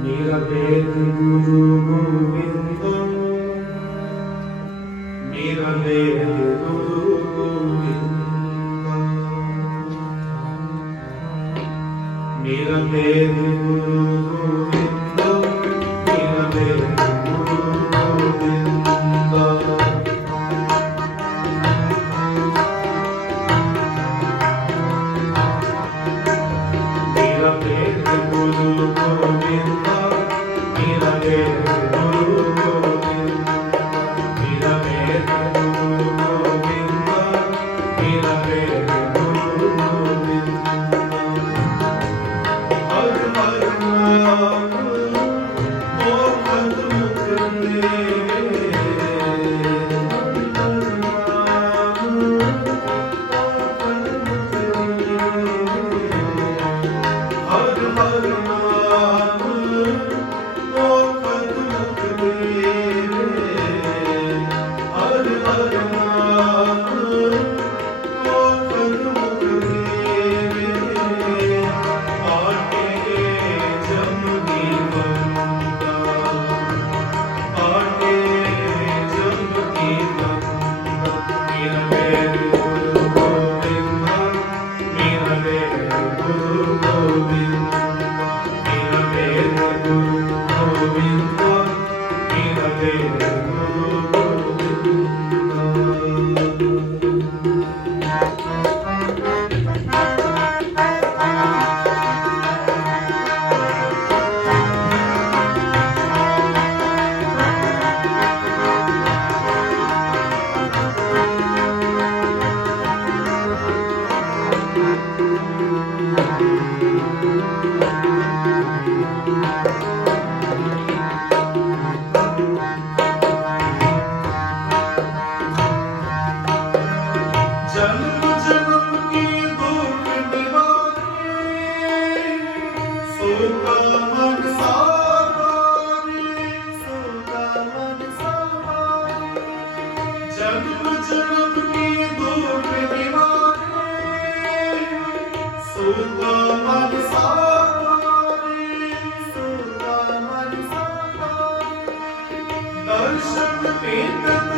ਨਿਰਭੇਦ Guru Gobind ਨਿਰਭੇਦ Guru Gobind ਨਿਰਭੇਦ Guru Gobind Govinda Peter.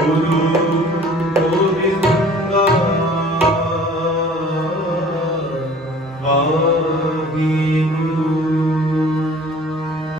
Guru